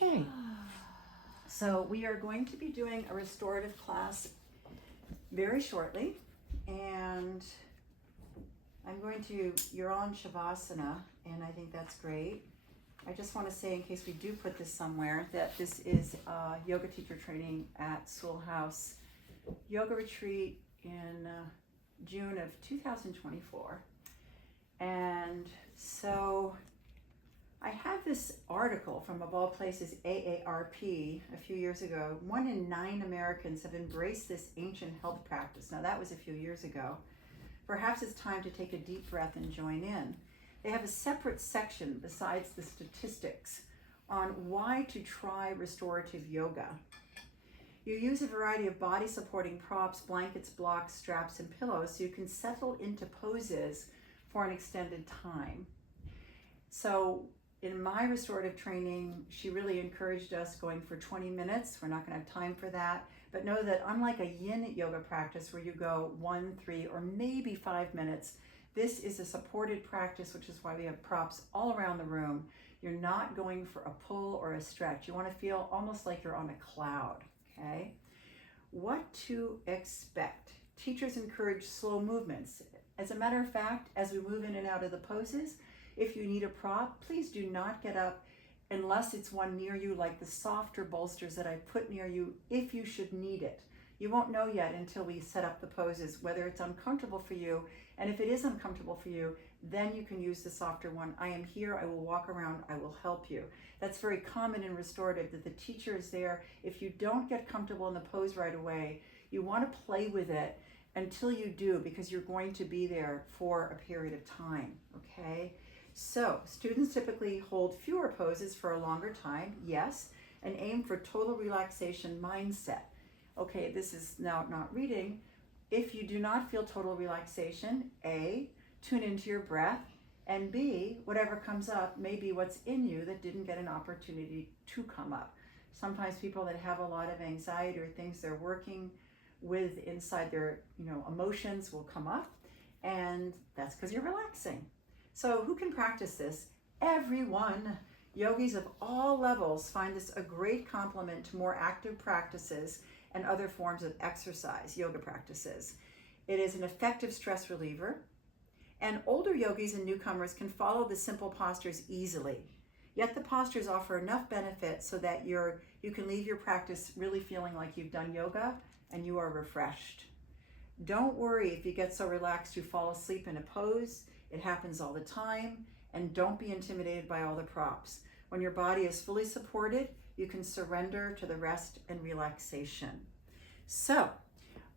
Okay, so we are going to be doing a restorative class very shortly, and you're on shavasana, and I think that's great. I just want to say, in case we do put this somewhere, that this is a yoga teacher training at Sewall House yoga retreat in June of 2024. And so I have this article from, of all places, AARP a few years ago. 1 in 9 Americans have embraced this ancient health practice. Now that was a few years ago. Perhaps it's time to take a deep breath and join in. They have a separate section besides the statistics on why to try restorative yoga. You use a variety of body supporting props, blankets, blocks, straps, and pillows so you can settle into poses for an extended time. So in my restorative training, she really encouraged us going for 20 minutes. We're not going to have time for that. But know that unlike a yin yoga practice where you go 1, 3, or maybe 5 minutes, this is a supported practice, which is why we have props all around the room. You're not going for a pull or a stretch. You want to feel almost like you're on a cloud, okay? What to expect? Teachers encourage slow movements. As a matter of fact, as we move in and out of the poses, if you need a prop, please do not get up unless it's one near you, like the softer bolsters that I put near you, if you should need it. You won't know yet until we set up the poses, whether it's uncomfortable for you. And if it is uncomfortable for you, then you can use the softer one. I am here, I will walk around, I will help you. That's very common in restorative, that the teacher is there. If you don't get comfortable in the pose right away, you want to play with it until you do, because you're going to be there for a period of time, okay? So students typically hold fewer poses for a longer time, yes, and aim for total relaxation mindset. Okay, this is now not reading. If you do not feel total relaxation, A, tune into your breath, and B, whatever comes up may be what's in you that didn't get an opportunity to come up. Sometimes people that have a lot of anxiety or things they're working with inside their emotions will come up, and that's because you're relaxing. So who can practice this? Everyone. Yogis of all levels find this a great complement to more active practices and other forms of exercise, yoga practices. It is an effective stress reliever, and older yogis and newcomers can follow the simple postures easily. Yet the postures offer enough benefit so that you can leave your practice really feeling like you've done yoga and you are refreshed. Don't worry if you get so relaxed you fall asleep in a pose. It happens all the time, and don't be intimidated by all the props. When your body is fully supported, you can surrender to the rest and relaxation. So,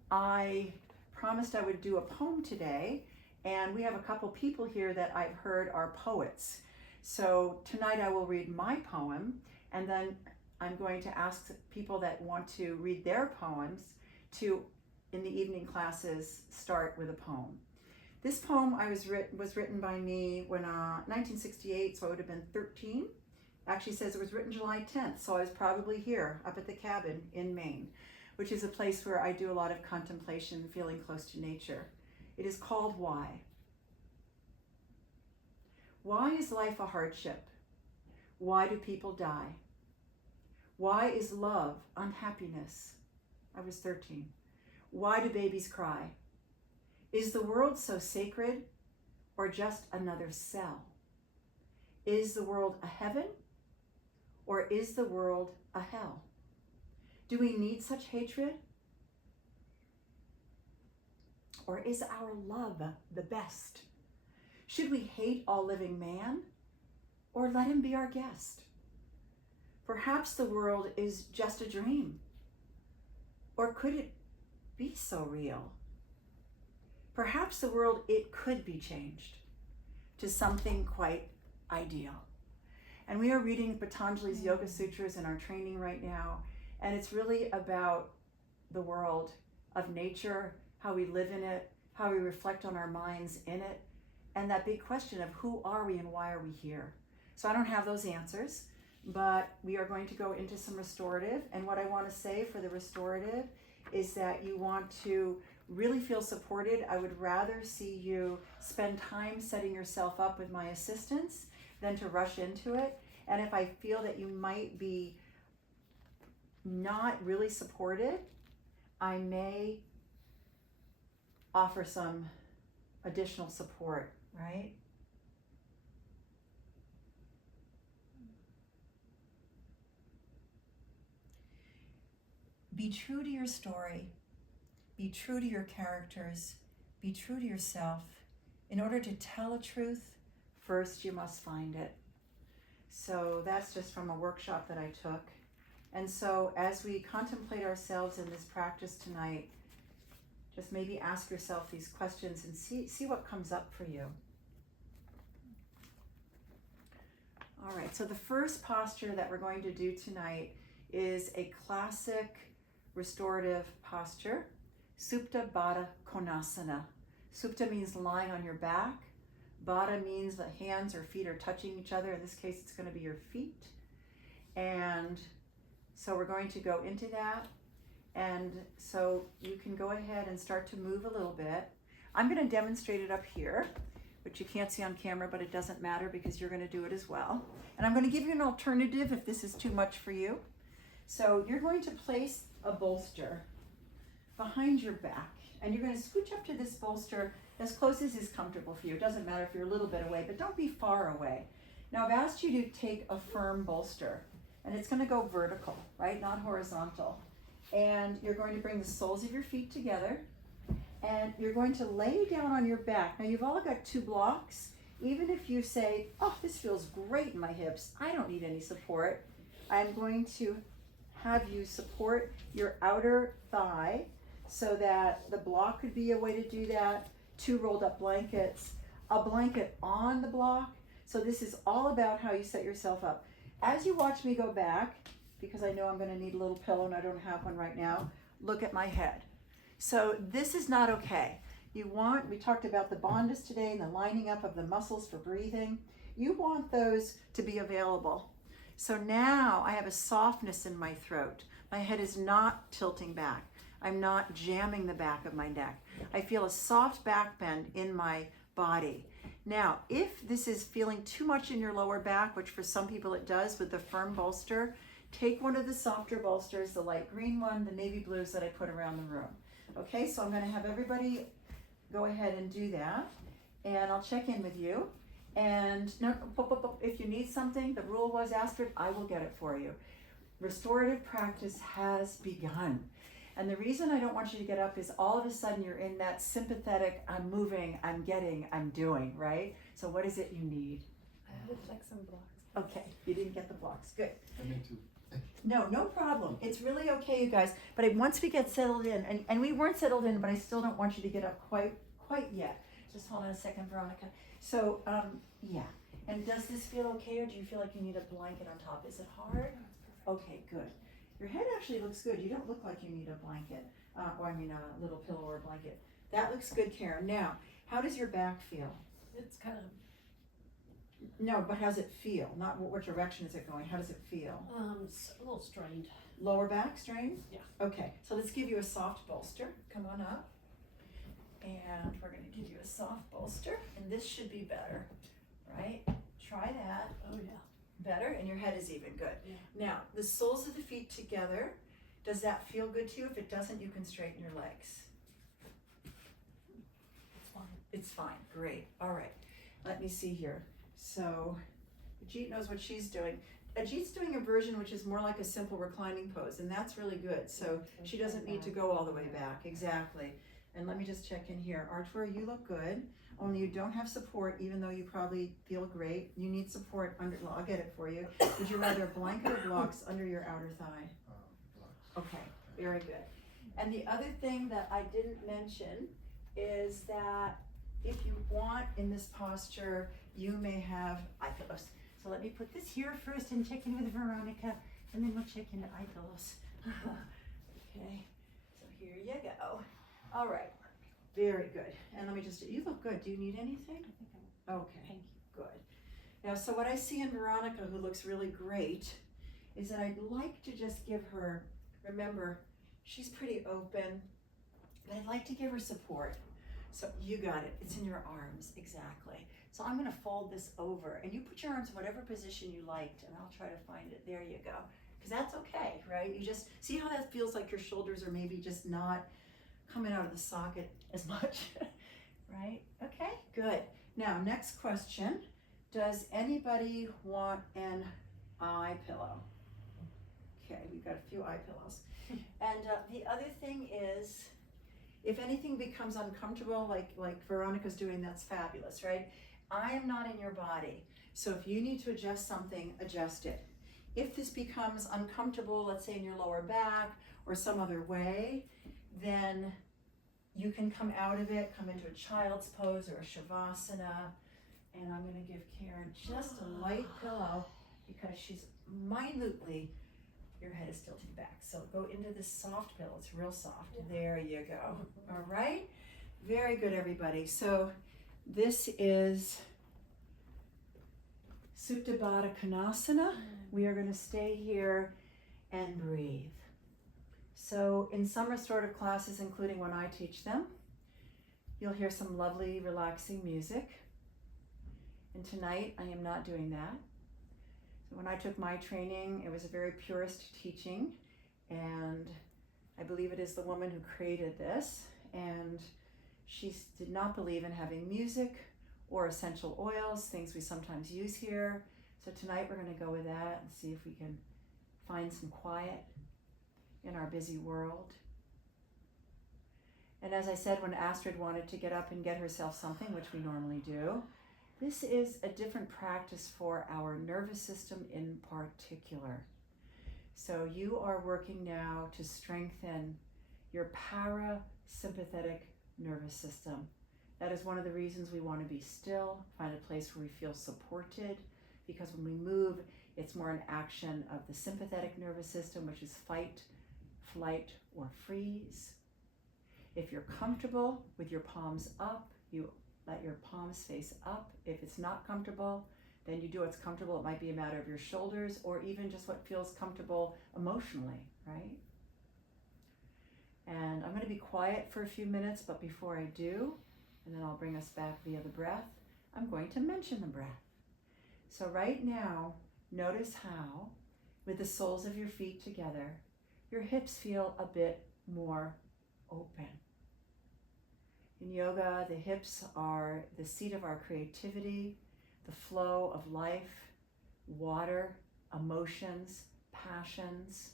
I promised I would do a poem today, and we have a couple people here that I've heard are poets. So tonight I will read my poem, and then I'm going to ask people that want to read their poems to, in the evening classes, start with a poem. This poem was written by me when 1968, so I would have been 13. Actually says it was written July 10th, so I was probably here up at the cabin in Maine, which is a place where I do a lot of contemplation, feeling close to nature. It is called Why. Why is life a hardship? Why do people die? Why is love unhappiness? I was 13. Why do babies cry? Is the world so sacred or just another cell? Is the world a heaven or is the world a hell? Do we need such hatred? Or is our love the best? Should we hate all living man or let him be our guest? Perhaps the world is just a dream. Or could it be so real? Perhaps the world, it could be changed to something quite ideal. And we are reading Patanjali's Yoga Sutras in our training right now, and it's really about the world of nature, how we live in it, how we reflect on our minds in it, and that big question of who are we and why are we here? So I don't have those answers, but we are going to go into some restorative, and what I want to say for the restorative is that you want to really feel supported. I would rather see you spend time setting yourself up with my assistance than to rush into it. And if I feel that you might be not really supported, I may offer some additional support, right? Be true to your story. Be true to your characters. Be true to yourself. In order to tell a truth, first you must find it. So that's just from a workshop that I took. And so as we contemplate ourselves in this practice tonight, just maybe ask yourself these questions and see what comes up for you. All right, so the first posture that we're going to do tonight is a classic restorative posture, Supta, baddha, konasana. Supta means lying on your back. Baddha means the hands or feet are touching each other. In this case, it's going to be your feet. And so we're going to go into that. And so you can go ahead and start to move a little bit. I'm going to demonstrate it up here, which you can't see on camera, but it doesn't matter because you're going to do it as well. And I'm going to give you an alternative if this is too much for you. So you're going to place a bolster behind your back, and you're going to scooch up to this bolster as close as is comfortable for you. It doesn't matter if you're a little bit away, but don't be far away. Now I've asked you to take a firm bolster, and it's going to go vertical, right? Not horizontal. And you're going to bring the soles of your feet together, and you're going to lay down on your back. Now you've all got 2 blocks. Even if you say, oh, this feels great in my hips, I don't need any support, I'm going to have you support your outer thigh so that the block could be a way to do that. 2 rolled up blankets, a blanket on the block. So this is all about how you set yourself up. As you watch me go back, because I know I'm going to need a little pillow and I don't have one right now, look at my head. So this is not okay. We talked about the bandhas today and the lining up of the muscles for breathing. You want those to be available. So now I have a softness in my throat. My head is not tilting back. I'm not jamming the back of my neck. I feel a soft back bend in my body. Now, if this is feeling too much in your lower back, which for some people it does with the firm bolster, take one of the softer bolsters, the light green one, the navy blues that I put around the room. Okay, so I'm going to have everybody go ahead and do that, and I'll check in with you. And no, if you need something, the rule was ask for it, I will get it for you. Restorative practice has begun. And the reason I don't want you to get up is all of a sudden you're in that sympathetic, I'm moving, I'm getting, I'm doing, right? So what is it you need? I would like some blocks. Okay, you didn't get the blocks, good. Me too. No problem. It's really okay, you guys. But once we get settled in, and we weren't settled in, but I still don't want you to get up quite yet. Just hold on a second, Veronica. So, yeah. And does this feel okay, or do you feel like you need a blanket on top? Is it hard? Okay, good. Your head actually looks good. You don't look like you need a blanket, a little pillow or a blanket. That looks good, Karen. Now, how does your back feel? It's kind of No, but how does it feel? Not what direction is it going? How does it feel? it's a little strained. Lower back strained? Yeah. Okay, so let's give you a soft bolster. Come on up. And we're going to give you a soft bolster. And this should be better, right? Try that. Oh yeah. Better, and your head is even good. Yeah. Now, the soles of the feet together, does that feel good to you? If it doesn't, you can straighten your legs. It's fine. It's fine, great. All right, let me see here. So, Ajit knows what she's doing. Ajit's doing a version which is more like a simple reclining pose, and that's really good. So she doesn't need to go all the way back, exactly. And let me just check in here. Artur, you look good, only you don't have support, even though you probably feel great. You need support under, well, I'll get it for you. Would you rather blanket or blocks under your outer thigh? Blocks. Okay, very good. And the other thing that I didn't mention is that if you want in this posture, you may have eye pillows. So let me put this here first and check in with Veronica, and then we'll check into eye pillows. Okay, so here you go. All right, very good. And let me just, you look good. Do you need anything? I think I'm Okay, thank you. good. Now, so what I see in Veronica, who looks really great, is that I'd like to just give her, remember, she's pretty open, but I'd like to give her support. So you got it, it's in your arms, exactly. So I'm gonna fold this over, and you put your arms in whatever position you liked, and I'll try to find it. There you go. Because that's okay, right? You just see how that feels like your shoulders are maybe just not coming out of the socket as much, right? Okay, good. Now, next question. Does anybody want an eye pillow? Okay, we've got a few eye pillows. And the other thing is, if anything becomes uncomfortable, like Veronica's doing, that's fabulous, right? I am not in your body. So if you need to adjust something, adjust it. If this becomes uncomfortable, let's say in your lower back or some other way, then you can come out of it, come into a child's pose or a shavasana. And I'm gonna give Karen just a light pillow because she's minutely, your head is tilted back. So go into this soft pillow, it's real soft. There you go, all right? Very good, everybody. So this is Supta Baddha Konasana. We are gonna stay here and breathe. So in some restorative classes, including when I teach them, you'll hear some lovely, relaxing music. And tonight, I am not doing that. So when I took my training, it was a very purist teaching, and I believe it is the woman who created this, and she did not believe in having music or essential oils, things we sometimes use here. So tonight we're gonna go with that and see if we can find some quiet in our busy world. And as I said, when Astrid wanted to get up and get herself something, which we normally do, this is a different practice for our nervous system in particular. So you are working now to strengthen your parasympathetic nervous system. That is one of the reasons we want to be still, find a place where we feel supported, because when we move, it's more an action of the sympathetic nervous system, which is fight, flight, or freeze. If you're comfortable with your palms up, you let your palms face up. If it's not comfortable, then you do what's comfortable. It might be a matter of your shoulders or even just what feels comfortable emotionally, right? And I'm going to be quiet for a few minutes, but before I do, and then I'll bring us back via the breath, I'm going to mention the breath. So right now, notice how, with the soles of your feet together, your hips feel a bit more open. In yoga, the hips are the seat of our creativity, the flow of life, water, emotions, passions.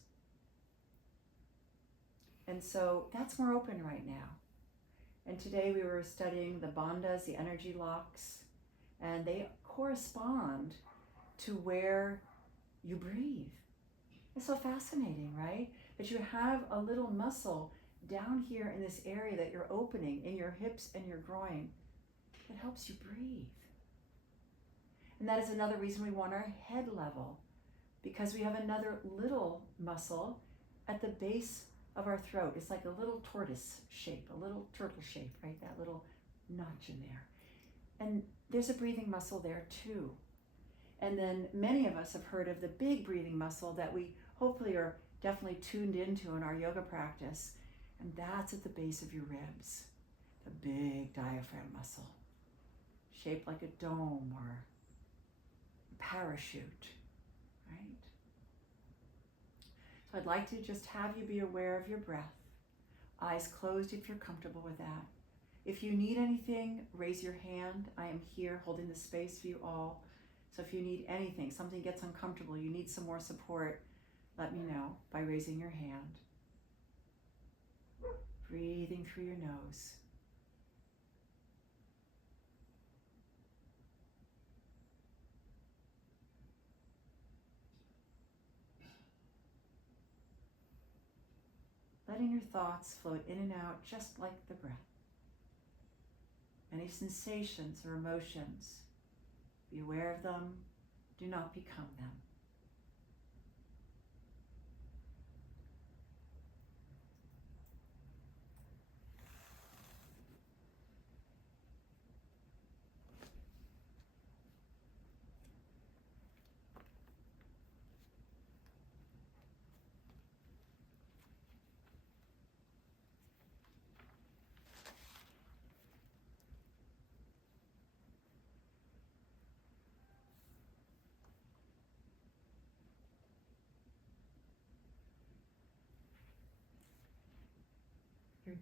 And so that's more open right now. And today we were studying the bandhas, the energy locks, and they correspond to where you breathe. It's so fascinating, right? That you have a little muscle down here in this area that you're opening in your hips and your groin that helps you breathe. And that is another reason we want our head level, because we have another little muscle at the base of our throat. It's like a little tortoise shape, a little turtle shape, right? That little notch in there. And there's a breathing muscle there too. And then many of us have heard of the big breathing muscle that we hopefully are definitely tuned into in our yoga practice. And that's at the base of your ribs, the big diaphragm muscle, shaped like a dome or a parachute, right? So I'd like to just have you be aware of your breath, eyes closed if you're comfortable with that. If you need anything, raise your hand. I am here holding the space for you all. So if you need anything, something gets uncomfortable, you need some more support, let me know by raising your hand. Breathing through your nose. Letting your thoughts float in and out just like the breath. Any sensations or emotions, be aware of them, do not become them.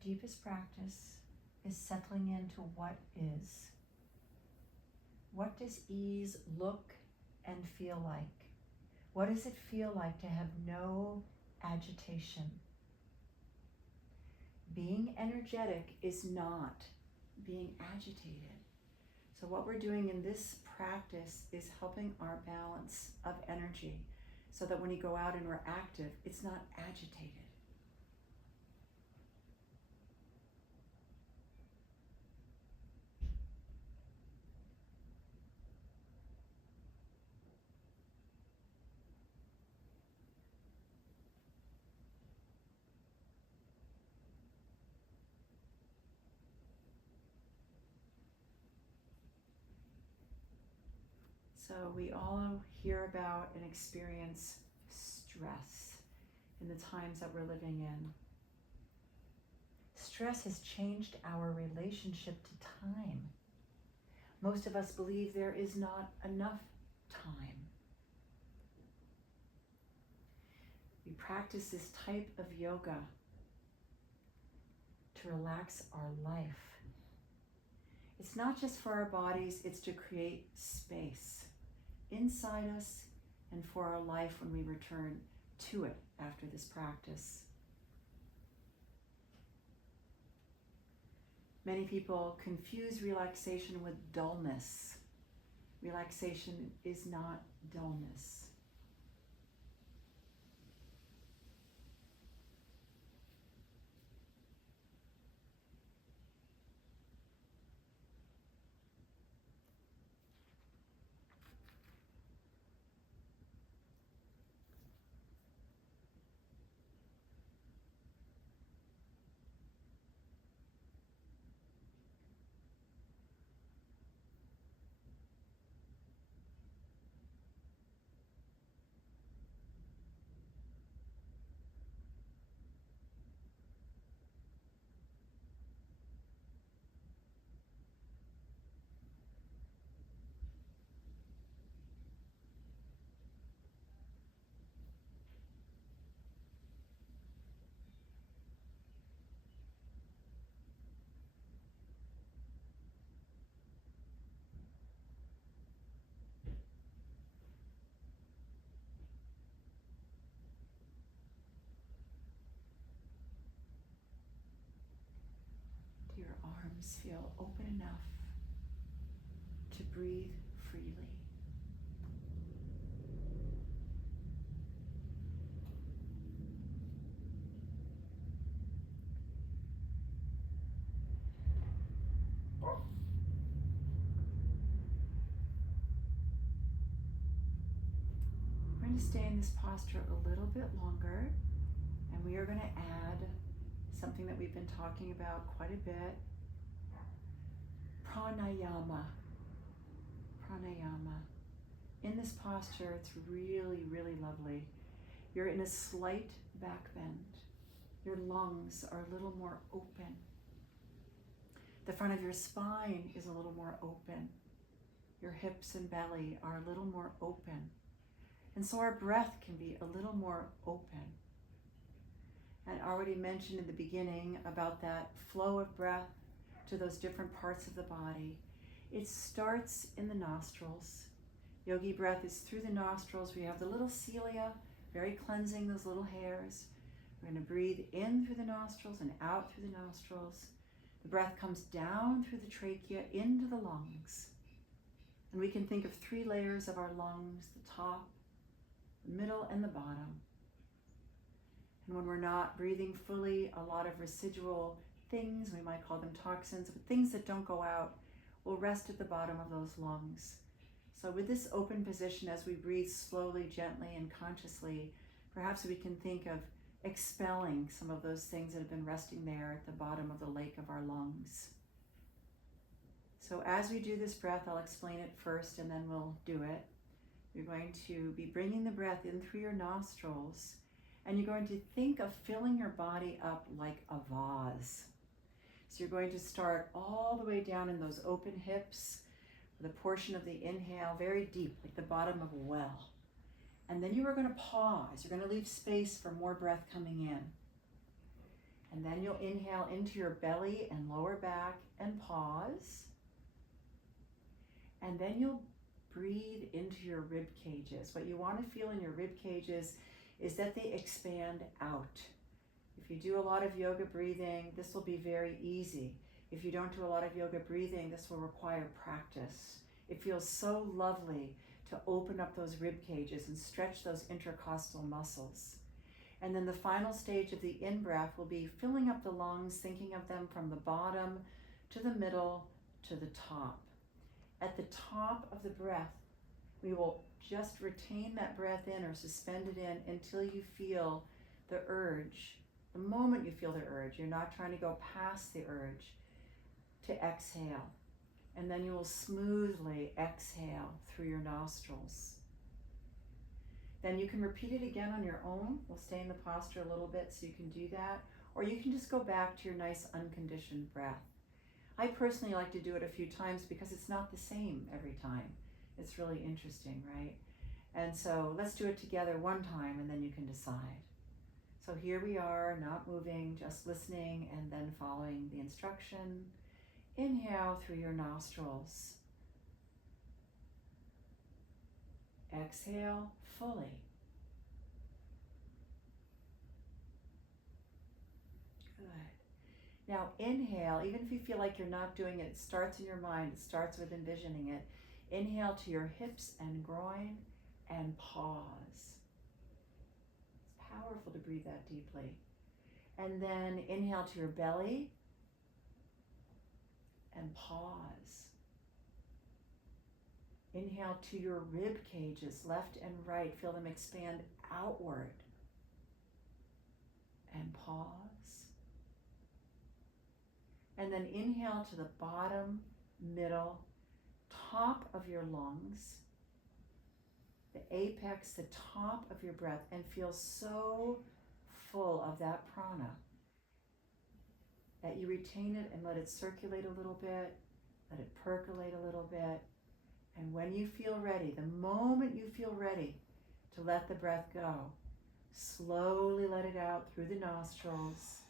deepest practice is settling into what is. What does ease look and feel like? What does it feel like to have no agitation? Being energetic is not being agitated. So what we're doing in this practice is helping our balance of energy so that when you go out and we're active, it's not agitated. So we all hear about and experience stress in the times that we're living in. Stress has changed our relationship to time. Most of us believe there is not enough time. We practice this type of yoga to relax our life. It's not just for our bodies, it's to create space inside us and for our life when we return to it after this practice. Many people confuse relaxation with dullness. Relaxation is not dullness. Do your arms feel open enough to breathe freely? We're going to stay in this posture a little bit longer, and we are going to add something that we've been talking about quite a bit. Pranayama. Pranayama. In this posture, it's really, really lovely. You're in a slight back bend. Your lungs are a little more open. The front of your spine is a little more open. Your hips and belly are a little more open. And so our breath can be a little more open. And I already mentioned in the beginning about that flow of breath to those different parts of the body. It starts in the nostrils. Yogi breath is through the nostrils. We have the little cilia, very cleansing those little hairs. We're going to breathe in through the nostrils and out through the nostrils. The breath comes down through the trachea into the lungs. And we can think of 3 layers of our lungs, the top, the middle, and the bottom. And when we're not breathing fully, a lot of residual things, we might call them toxins, but things that don't go out, will rest at the bottom of those lungs. So with this open position, as we breathe slowly, gently, and consciously, perhaps we can think of expelling some of those things that have been resting there at the bottom of the lake of our lungs. So as we do this breath, I'll explain it first and then we'll do it. You're going to be bringing the breath in through your nostrils, and you're going to think of filling your body up like a vase. So you're going to start all the way down in those open hips, with a portion of the inhale very deep, like the bottom of a well. And then you are going to pause. You're going to leave space for more breath coming in. And then you'll inhale into your belly and lower back and pause. And then you'll breathe into your rib cages. What you want to feel in your rib cages is that they expand out. If you do a lot of yoga breathing, this will be very easy. If you don't do a lot of yoga breathing, this will require practice. It feels so lovely to open up those rib cages and stretch those intercostal muscles. And then the final stage of the in-breath will be filling up the lungs, thinking of them from the bottom to the middle to the top. At the top of the breath, we will just retain that breath in or suspend it in until you feel the urge. The moment you feel the urge, you're not trying to go past the urge, to exhale. And then you will smoothly exhale through your nostrils. Then you can repeat it again on your own. We'll stay in the posture a little bit so you can do that. Or you can just go back to your nice unconditioned breath. I personally like to do it a few times because it's not the same every time. It's really interesting, right? And so let's do it together one time and then you can decide. So here we are, not moving, just listening and then following the instruction. Inhale through your nostrils. Exhale fully. Good. Now inhale, even if you feel like you're not doing it, it starts in your mind, it starts with envisioning it. Inhale to your hips and groin and pause. It's powerful to breathe that deeply. And then inhale to your belly and pause. Inhale to your rib cages, left and right. Feel them expand outward. And pause. And then inhale to the bottom, middle, top of your lungs, the apex, the top of your breath, and feel so full of that prana that you retain it and let it circulate a little bit, let it percolate a little bit. And when you feel ready, the moment you feel ready to let the breath go, slowly let it out through the nostrils.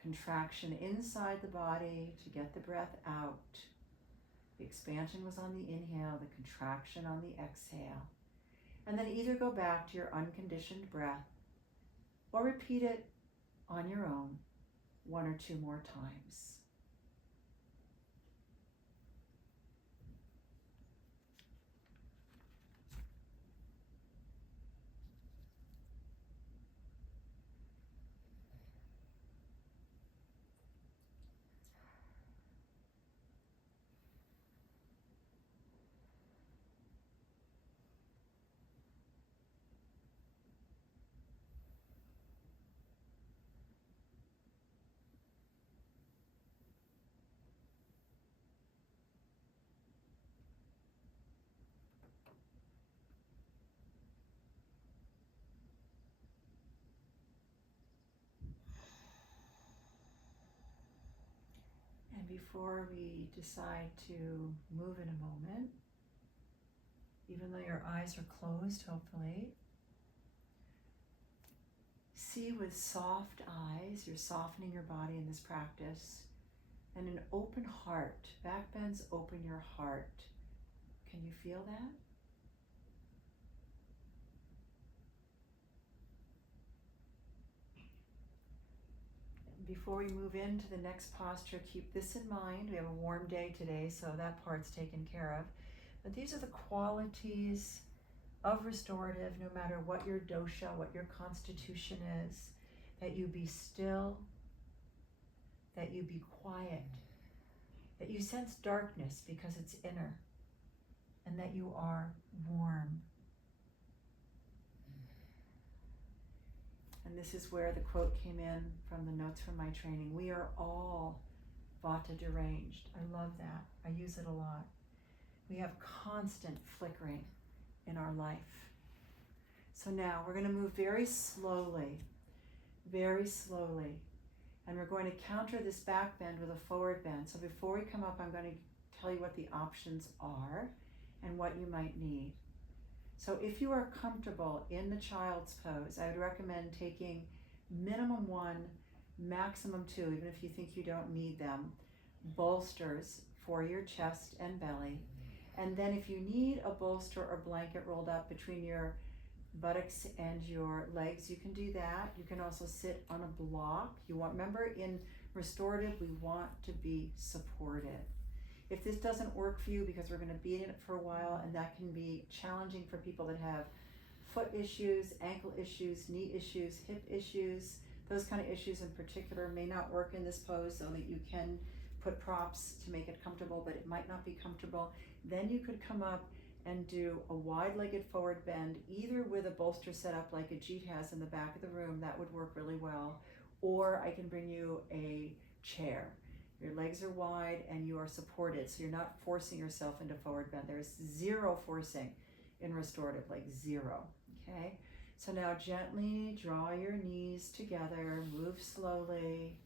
Contraction inside the body to get the breath out. The expansion was on the inhale, the contraction on the exhale. And then either go back to your unconditioned breath or repeat it on your own 1 or 2 more times. And before we decide to move in a moment, even though your eyes are closed, hopefully, see with soft eyes, you're softening your body in this practice, and an open heart. Back bends open your heart. Can you feel that? Before we move into the next posture, keep this in mind. We have a warm day today, so that part's taken care of. But these are the qualities of restorative, no matter what your dosha, what your constitution is, that you be still, that you be quiet, that you sense darkness because it's inner, and that you are warm. And this is where the quote came in from the notes from my training. We are all vata deranged. I love that. I use it a lot. We have constant flickering in our life. So now we're going to move very slowly, and we're going to counter this back bend with a forward bend. So before we come up, I'm going to tell you what the options are and what you might need. So if you are comfortable in the child's pose, I would recommend taking minimum 1 maximum 2, even if you think you don't need them, bolsters for your chest and belly. And then if you need a bolster or blanket rolled up between your buttocks and your legs, you can do that. You can also sit on a block. Remember, in restorative, we want to be supported. If this doesn't work for you, because we're going to be in it for a while, and that can be challenging for people that have foot issues, ankle issues, knee issues, hip issues, those kind of issues in particular may not work in this pose, so that you can put props to make it comfortable, but it might not be comfortable. Then you could come up and do a wide-legged forward bend, either with a bolster set up like Ajit has in the back of the room, that would work really well, or I can bring you a chair. Your legs are wide and you are supported, so you're not forcing yourself into forward bend. There's zero forcing in restorative, like 0, okay? So now gently draw your knees together, move slowly,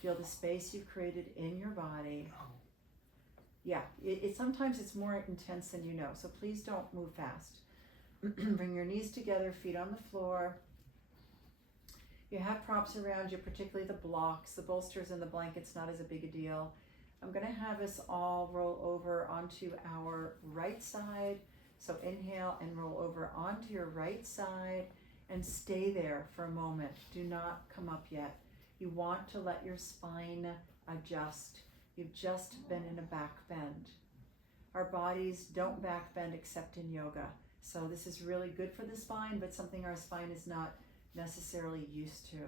feel the space you've created in your body. Yeah, sometimes it's more intense than you know, so please don't move fast. Bring your knees together, feet on the floor. You have props around you, particularly the blocks, the bolsters and the blankets, not as a big a deal. I'm going to have us all roll over onto our right side. So inhale and roll over onto your right side and stay there for a moment. Do not come up yet. You want to let your spine adjust. You've just been in a back bend. Our bodies don't back bend except in yoga. So this is really good for the spine, but something our spine is not necessarily used to.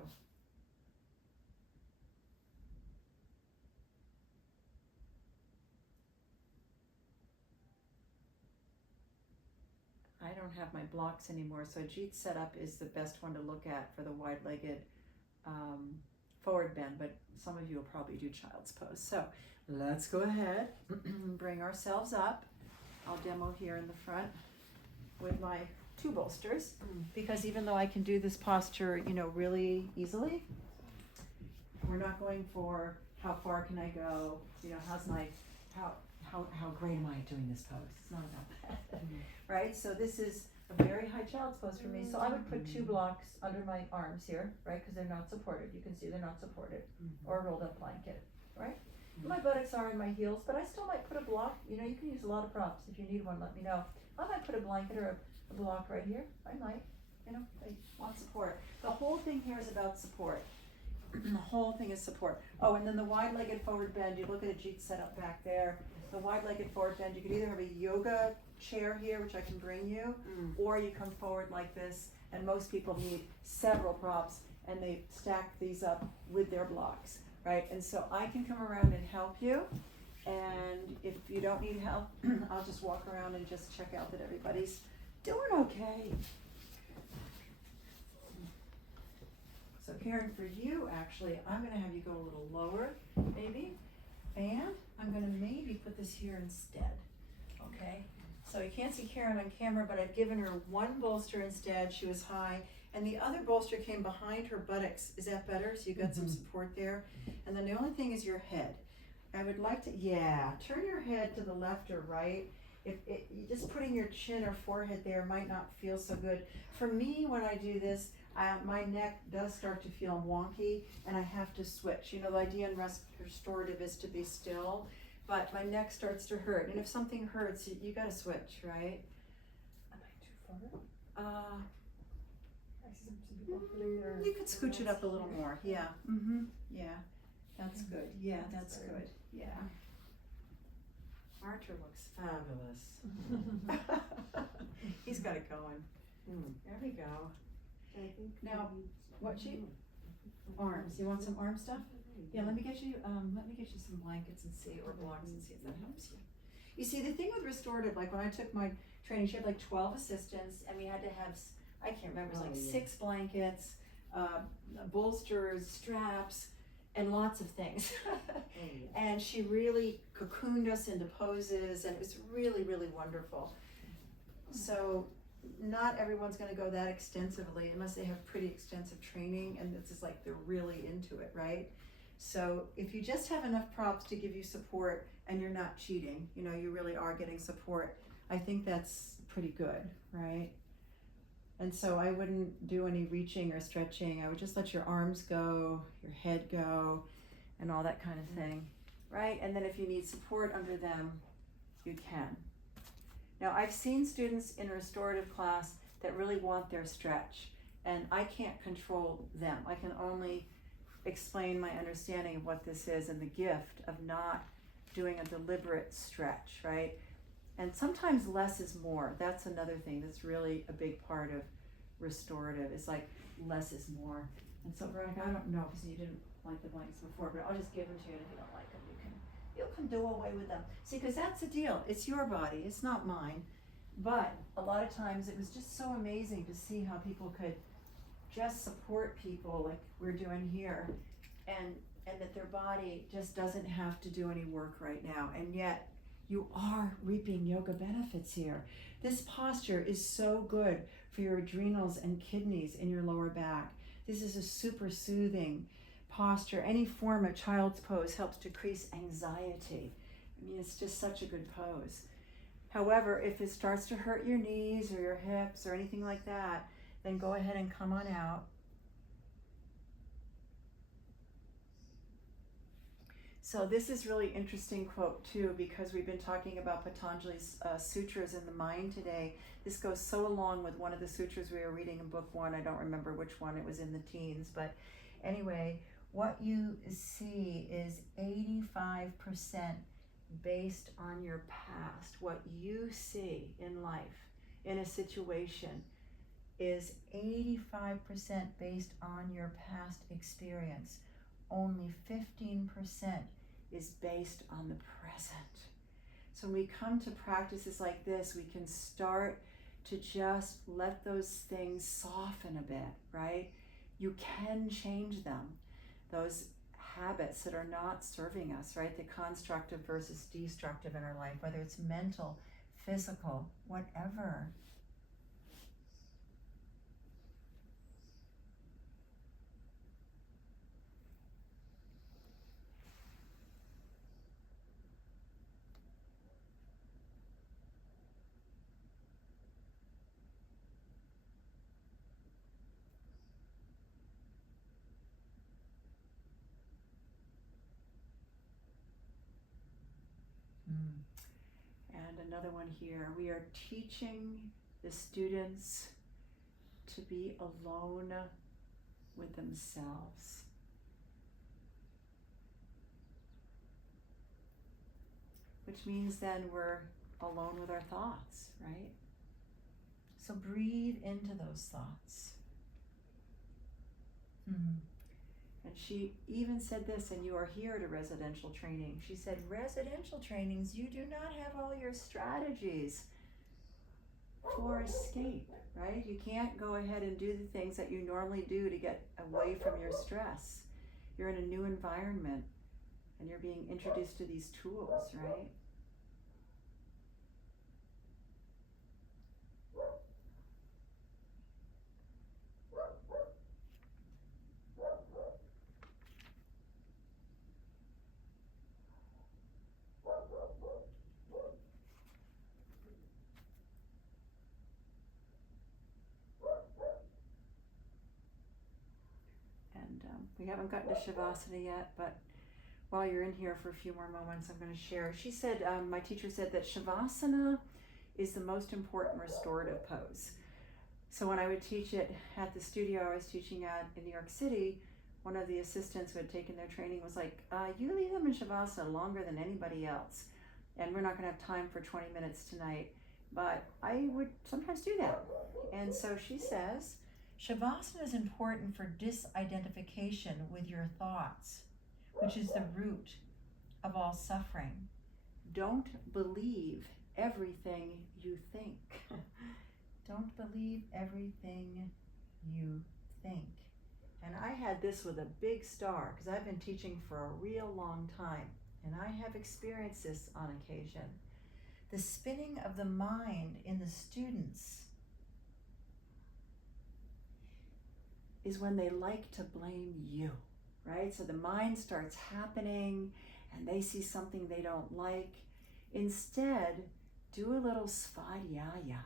I don't have my blocks anymore, so Ajit's setup is the best one to look at for the wide-legged forward bend, but some of you will probably do child's pose. So let's go ahead, bring ourselves up. I'll demo here in the front with my 2 bolsters, because even though I can do this posture, really easily, we're not going for how far can I go, how great am I at doing this pose? It's not about that, right? So this is a very high child's pose for me. So I would put 2 blocks under my arms here, right? Because they're not supported. You can see they're not supported, or a rolled up blanket, right? My buttocks are in my heels, but I still might put a block. You can use a lot of props. If you need one, let me know. I might put a blanket or a block right here. I might, I want support. The whole thing here is about support. The whole thing is support. Oh, and then the wide-legged forward bend, you look at Ajit's setup back there. The wide-legged forward bend, you could either have a yoga chair here, which I can bring you, or you come forward like this, and most people need several props, and they stack these up with their blocks, right? And so I can come around and help you, and if you don't need help, I'll just walk around and just check out that everybody's doing okay. So Karen, for you, actually, I'm going to have you go a little lower, maybe, and I'm going to maybe put this here instead, okay? So you can't see Karen on camera, but I've given her 1 bolster instead. She was high, and the other bolster came behind her buttocks. Is that better? So you got some support there. And then the only thing is your head. I would like to, turn your head to the left or right. Just putting your chin or forehead there might not feel so good. For me, when I do this, my neck does start to feel wonky, and I have to switch. The idea in restorative is to be still, but my neck starts to hurt. And if something hurts, you got to switch, right? Am I too far? I see some people putting their. You could scooch it up a little more. Yeah. Yeah. That's good. Yeah, that's good. Yeah. Archer looks fabulous. He's got it going. There we go. Now, what arms? You want some arm stuff? Yeah, let me get you some blankets and see, or blocks and see if that helps you. You see, the thing with restorative, like when I took my training, she had like 12 assistants, and we had to have, I can't remember, it was like 6 blankets, bolsters, straps, and lots of things. And she really cocooned us into poses, and it was really, really wonderful. So not everyone's going to go that extensively unless they have pretty extensive training, and it's just like they're really into it, right? So if you just have enough props to give you support and you're not cheating, you really are getting support, I think that's pretty good, right? And so I wouldn't do any reaching or stretching. I would just let your arms go, your head go, and all that kind of thing, right? And then if you need support under them, you can. Now, I've seen students in a restorative class that really want their stretch, and I can't control them. I can only explain my understanding of what this is and the gift of not doing a deliberate stretch, right? And sometimes less is more. That's another thing that's really a big part of restorative. It's like less is more. And so, Veronica, I don't know because you didn't like the blankets before, but I'll just give them to you, and if you don't like them, you can do away with them. See, because that's the deal. It's your body. It's not mine. But a lot of times it was just so amazing to see how people could just support people like we're doing here, and that their body just doesn't have to do any work right now. And yet you are reaping yoga benefits here. This posture is so good for your adrenals and kidneys in your lower back. This is a super soothing posture. Any form of child's pose helps decrease anxiety. I mean, it's just such a good pose. However, if it starts to hurt your knees or your hips or anything like that, then go ahead and come on out. So this is really interesting quote too, because we've been talking about Patanjali's sutras in the mind today. This goes so along with one of the sutras we were reading in book 1. I don't remember which one, it was in the teens, but anyway, what you see is 85% based on your past. What you see in life, in a situation, is 85% based on your past experience. Only 15% is based on the present. So when we come to practices like this, we can start to just let those things soften a bit, right? You can change them. Those habits that are not serving us, right? The constructive versus destructive in our life, whether it's mental, physical, whatever. And another one here. We are teaching the students to be alone with themselves. Which means then we're alone with our thoughts, right? So breathe into those thoughts. And she even said this, and you are here at a residential training. She said, residential trainings, you do not have all your strategies for escape, right? You can't go ahead and do the things that you normally do to get away from your stress. You're in a new environment, and you're being introduced to these tools, right? We haven't gotten to shavasana yet, but while you're in here for a few more moments, I'm going to share. She said, my teacher said that shavasana is the most important restorative pose. So when I would teach it at the studio I was teaching at in New York City, one of the assistants who had taken their training was like, you leave them in shavasana longer than anybody else. And we're not going to have time for 20 minutes tonight, but I would sometimes do that. And so she says, shavasana is important for disidentification with your thoughts, which is the root of all suffering. Don't believe everything you think. Don't believe everything you think. And I had this with a big star because I've been teaching for a real long time, and I have experienced this on occasion. The spinning of the mind in the students is when they like to blame you, right? So the mind starts happening and they see something they don't like. Instead, do a little svadhyaya.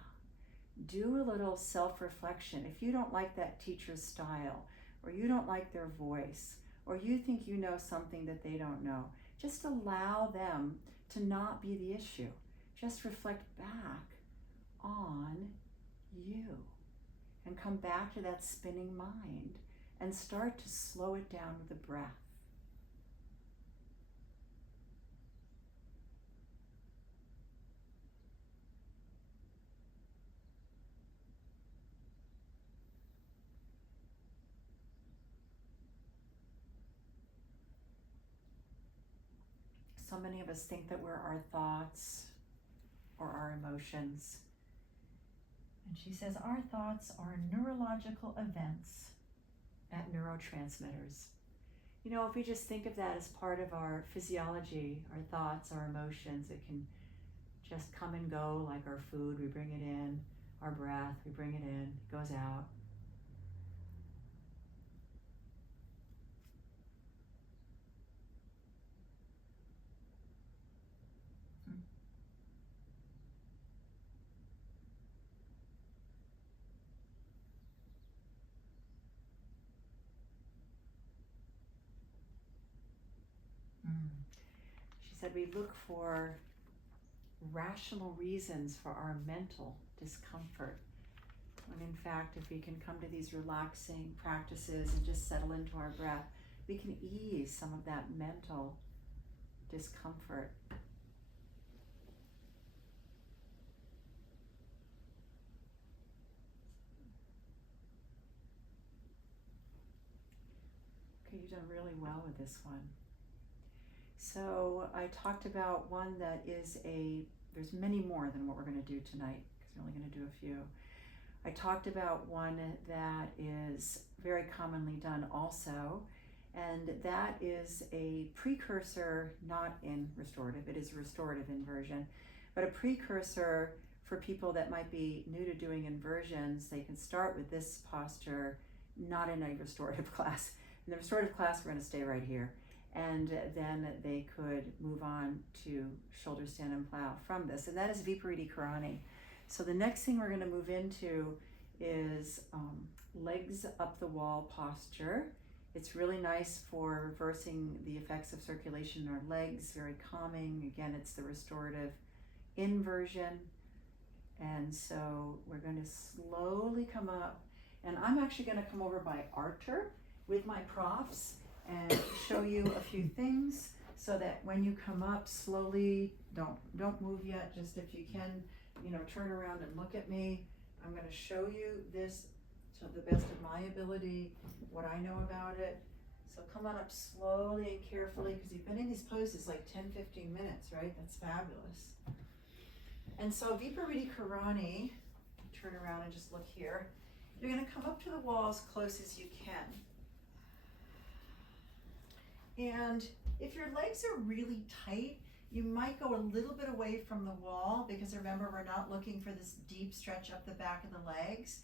do a little self-reflection. If you don't like that teacher's style, or you don't like their voice, or you think you know something that they don't know, just allow them to not be the issue. Just reflect back on you and come back to that spinning mind and start to slow it down with the breath. So many of us think that we're our thoughts or our emotions. And she says, our thoughts are neurological events at neurotransmitters. You know, if we just think of that as part of our physiology, our thoughts, our emotions, it can just come and go like our food. We bring it in, our breath, we bring it in, it goes out. She said we look for rational reasons for our mental discomfort. When in fact, if we can come to these relaxing practices and just settle into our breath, we can ease some of that mental discomfort. Okay, you've done really well with this one. So I talked about one that is there's many more than what we're going to do tonight, because we're only going to do a few. I talked about one that is very commonly done also, and that is a precursor, not in restorative, it is restorative inversion, but a precursor for people that might be new to doing inversions. They can start with this posture, not in a restorative class. In the restorative class, we're going to stay right here. And then they could move on to shoulder stand and plow from this. And that is Viparita Karani. So the next thing we're going to move into is legs up the wall posture. It's really nice for reversing the effects of circulation in our legs, very calming. Again, it's the restorative inversion. And so we're going to slowly come up. And I'm actually going to come over by Archer with my profs and show you a few things so that when you come up slowly, don't move yet, just if you can, turn around and look at me. I'm going to show you this to the best of my ability, what I know about it. So come on up slowly and carefully, because you've been in these poses like 10-15 minutes, right? That's fabulous. And so Viparita Karani, turn around and just look here. You're going to come up to the wall as close as you can. And if your legs are really tight, you might go a little bit away from the wall, because remember, we're not looking for this deep stretch up the back of the legs.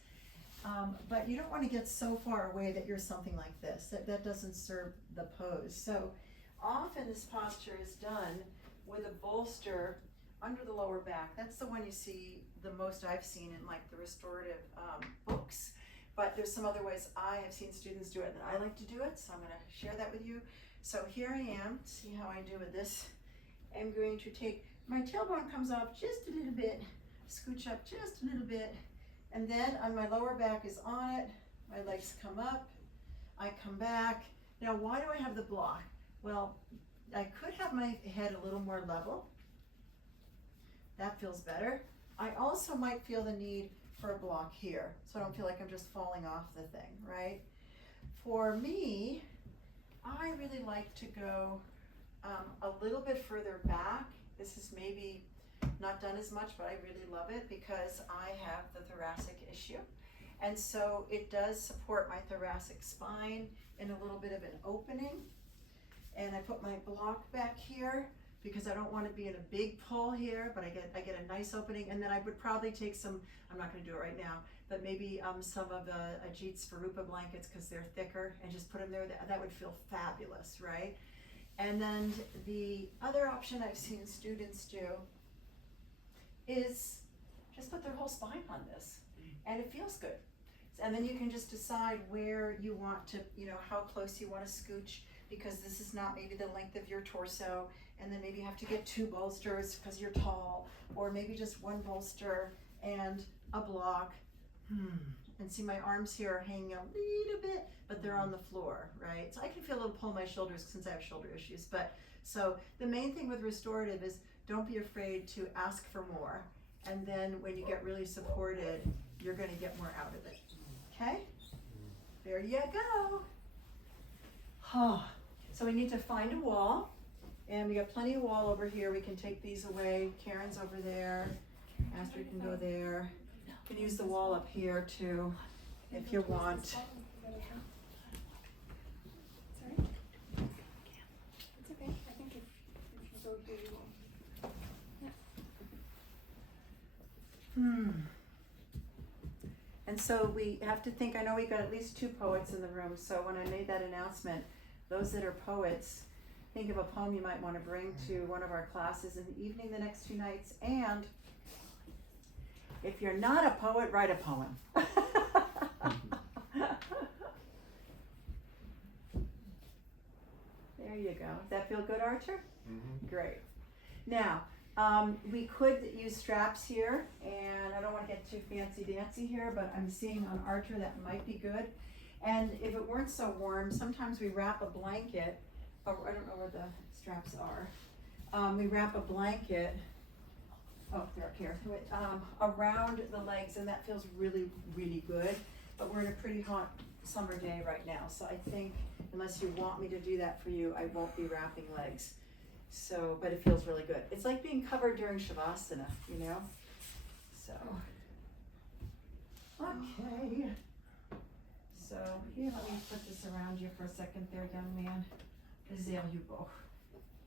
But you don't want to get so far away that you're something like this. That doesn't serve the pose. So often this posture is done with a bolster under the lower back. That's the one you see the most I've seen in like the restorative books. But there's some other ways I have seen students do it that I like to do it. So I'm going to share that with you. So here I am, see how I do with this. I'm going to take, my tailbone comes up just a little bit, scooch up just a little bit, and then on my lower back is on it, my legs come up, I come back. Now why do I have the block? Well, I could have my head a little more level. That feels better. I also might feel the need for a block here, so I don't feel like I'm just falling off the thing, right? For me, I really like to go a little bit further back. This is maybe not done as much, but I really love it because I have the thoracic issue. And so it does support my thoracic spine in a little bit of an opening. And I put my block back here because I don't want to be in a big pull here, but I get a nice opening. And then I would probably take some, I'm not going to do it right now, but maybe some of the Ajit Svarupa blankets, because they're thicker, and just put them there. That would feel fabulous, right? And then the other option I've seen students do is just put their whole spine on this. and it feels good. And then you can just decide where you want to, how close you want to scooch, because this is not maybe the length of your torso, and then maybe you have to get 2 bolsters because you're tall, or maybe just 1 bolster and a block. And see, my arms here are hanging a little bit, but they're on the floor, right? So I can feel a little pull in my shoulders since I have shoulder issues. But so the main thing with restorative is don't be afraid to ask for more. And then when you get really supported, you're going to get more out of it. Okay? There you go. So we need to find a wall. And we got plenty of wall over here. We can take these away. Karen's over there. Astrid can go there. You can use the wall up here too, if you want. Sorry? It's okay. I think if you go here, you will. And so we have to think, I know we got at least 2 poets in the room, so when I made that announcement, those that are poets, think of a poem you might want to bring to one of our classes in the evening the next 2 nights, and if you're not a poet, write a poem. There you go. Does that feel good, Archer? Mm-hmm. Great. Now, we could use straps here, and I don't want to get too fancy-dancy here, but I'm seeing on Archer that might be good. And if it weren't so warm, sometimes we wrap a blanket, I don't know where the straps are. We wrap a blanket, they're up here, around the legs, and that feels really, really good. But we're in a pretty hot summer day right now, so I think unless you want me to do that for you, I won't be wrapping legs. So, but it feels really good. It's like being covered during shavasana, So, okay. So, here, let me put this around you for a second there, young man. There you go.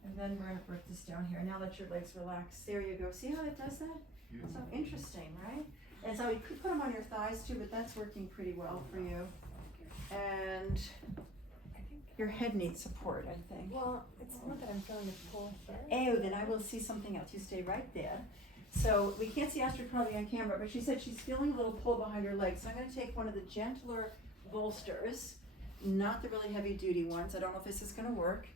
And then we're gonna put this down here. Now let your legs relax. There you go. See how it does that? So interesting, right? And so you could put them on your thighs too, but that's working pretty well for you. And your head needs support, I think. Well, it's not that I'm feeling a pull here. Oh, then I will see something else. You stay right there. So we can't see Astrid probably on camera, but she said she's feeling a little pull behind her legs. So I'm going to take one of the gentler bolsters, not the really heavy duty ones. I don't know if this is going to work.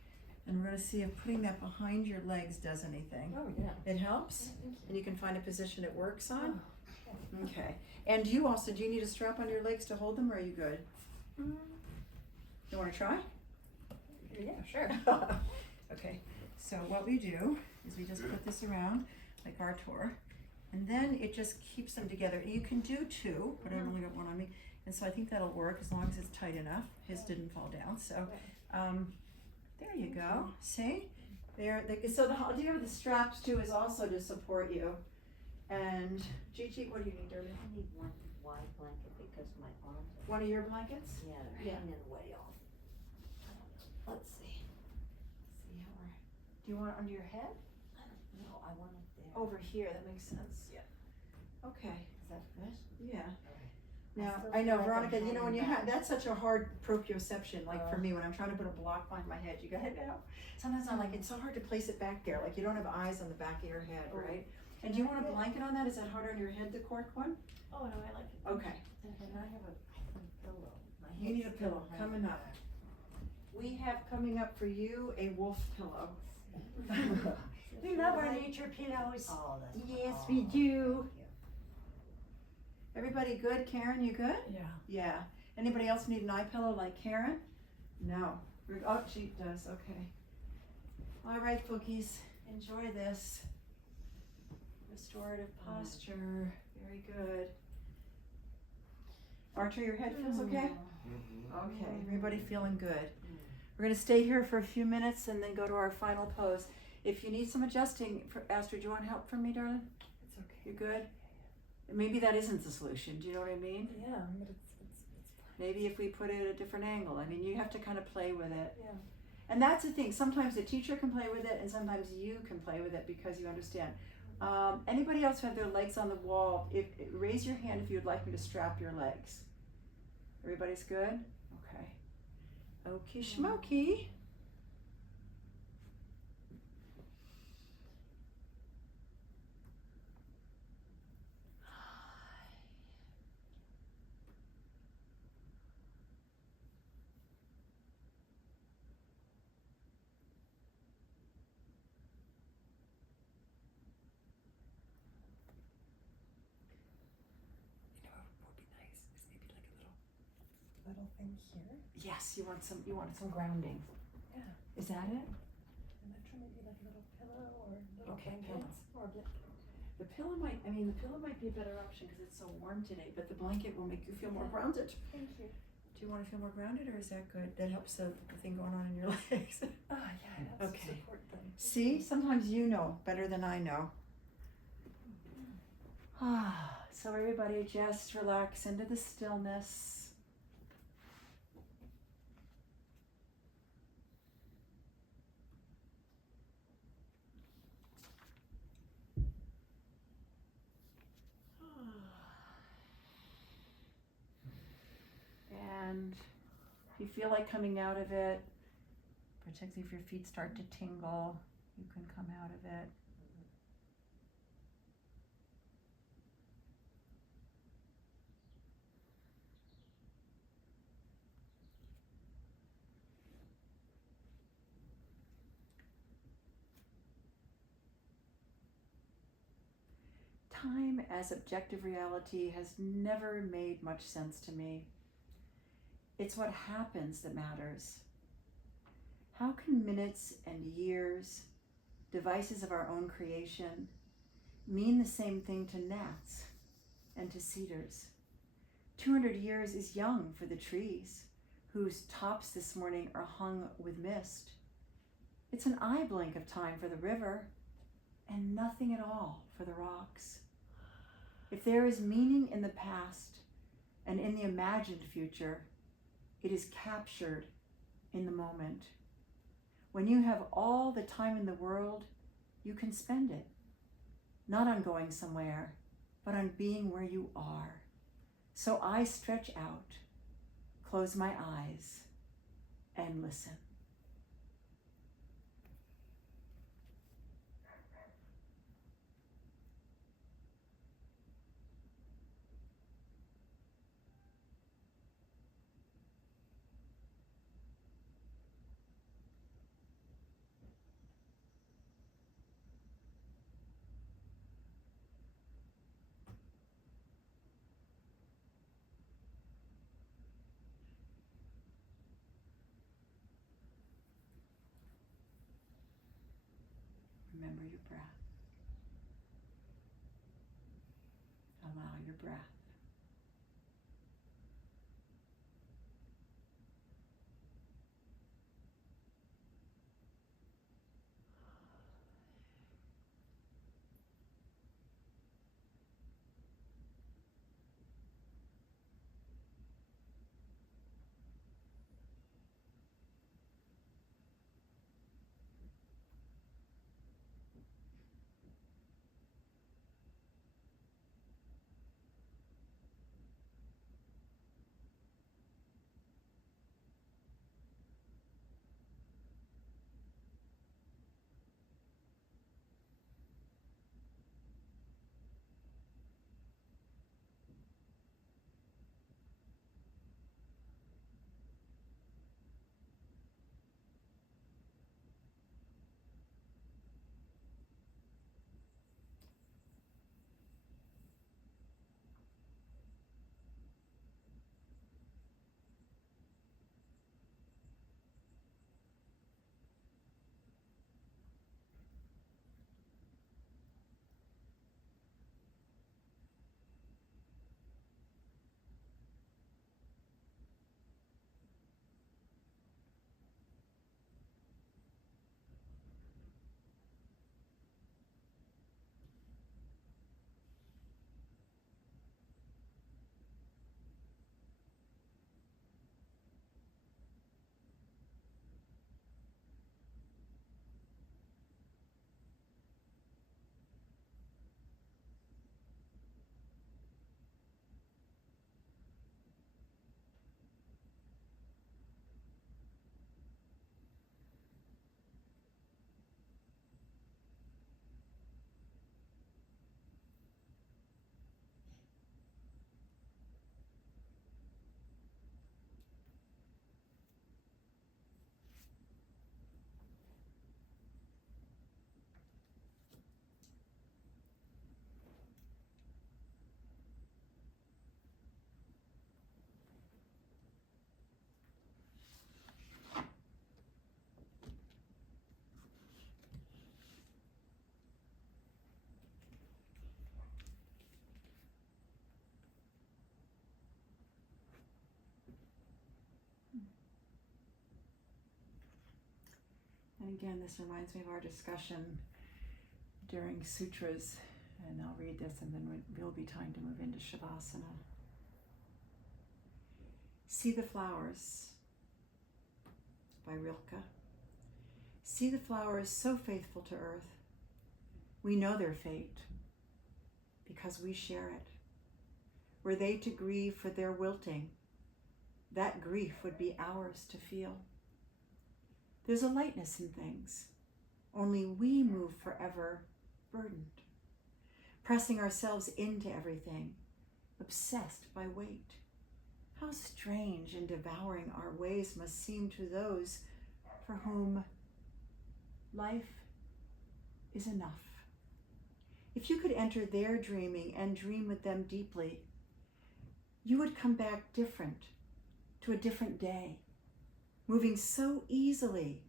And we're going to see if putting that behind your legs does anything. Oh, yeah. It helps? Thank you. And you can find a position it works on? Oh, Okay. And you also, do you need a strap on your legs to hold them, or are you good? You want to try? Yeah, sure. Okay, so what we do is we just put this around like our tour, and then it just keeps them together. You can do 2, but I only got 1 on me, and so I think that'll work as long as it's tight enough. His didn't fall down, so there you go. See, there. So the idea of the straps too is also to support you. And Gigi, what do you need, darling? I need one wide blanket because my arms are, One of your blankets? yeah, they're Yeah. hanging way off. I don't know. Let's see. See how we're. Do you want it under your head? I don't know. I want it there. Over here. That makes sense. Yeah. Okay. Is that good? Yeah. Okay. Now, still I know, feel like I'm Veronica, when you hanging have, that's such a hard proprioception, like for Oh. me, when I'm trying to put a block behind my head, you got it now? Sometimes I'm like, it's so hard to place it back there, like you don't have eyes on the back of your head, Oh. right? And do you want a blanket on that? Is that harder on your head, the cork one? Oh, no, I like it. Okay. And I have a pillow. My You need a head's pillow still coming hanging up. back. We have coming up for you a wolf pillow. We love our nature pillows. Oh, that's Yes, oh, we do. thank you. Everybody good? Karen, you good? Yeah. Yeah. Anybody else need an eye pillow like Karen? No. Oh, she does, okay. All right, Bookies, enjoy this. Restorative posture, very good. Archer, your head feels okay? Mm-hmm. Okay, everybody feeling good. We're gonna stay here for a few minutes and then go to our final pose. If you need some adjusting, Astrid, do you want help from me, darling? It's okay. You good? Maybe that isn't the solution, do you know what I mean? Yeah, but it's Maybe if we put it at a different angle. I mean, you have to kind of play with it. yeah. And that's the thing, sometimes the teacher can play with it and sometimes you can play with it because you understand. Anybody else who have their legs on the wall, raise your hand if you'd like me to strap your legs. Everybody's good? Okay. Okie schmokie. little thing here. Yes, you want some grounding. Yeah. Is that it? And I'm trying maybe like a little pillow or little Okay, blankets or a blanket. The pillow might be a better option because it's so warm today, but the blanket will make you feel more grounded. Thank you. Do you want to feel more grounded, or is that good? That helps the thing going on in your legs. Yeah, that's Okay. support them. See, sometimes you know better than I know. So everybody just relax into the stillness. And if you feel like coming out of it, particularly if your feet start to tingle, you can come out of it. Time as objective reality has never made much sense to me. It's what happens that matters. How can minutes and years, devices of our own creation, mean the same thing to gnats and to cedars? 200 years is young for the trees, whose tops this morning are hung with mist. It's an eye blink of time for the river, and nothing at all for the rocks. If there is meaning in the past and in the imagined future, it is captured in the moment. When you have all the time in the world, you can spend it, not on going somewhere, but on being where you are. So I stretch out, close my eyes, and listen. Remember your breath. Allow your breath. And again, this reminds me of our discussion during sutras, and I'll read this and then there'll be time to move into shavasana. See the flowers by Rilke. See the flowers so faithful to earth. We know their fate because we share it. Were they to grieve for their wilting, that grief would be ours to feel. There's a lightness in things, only we move forever burdened, pressing ourselves into everything, obsessed by weight. How strange and devouring our ways must seem to those for whom life is enough. If you could enter their dreaming and dream with them deeply, you would come back different to a different day, moving so easily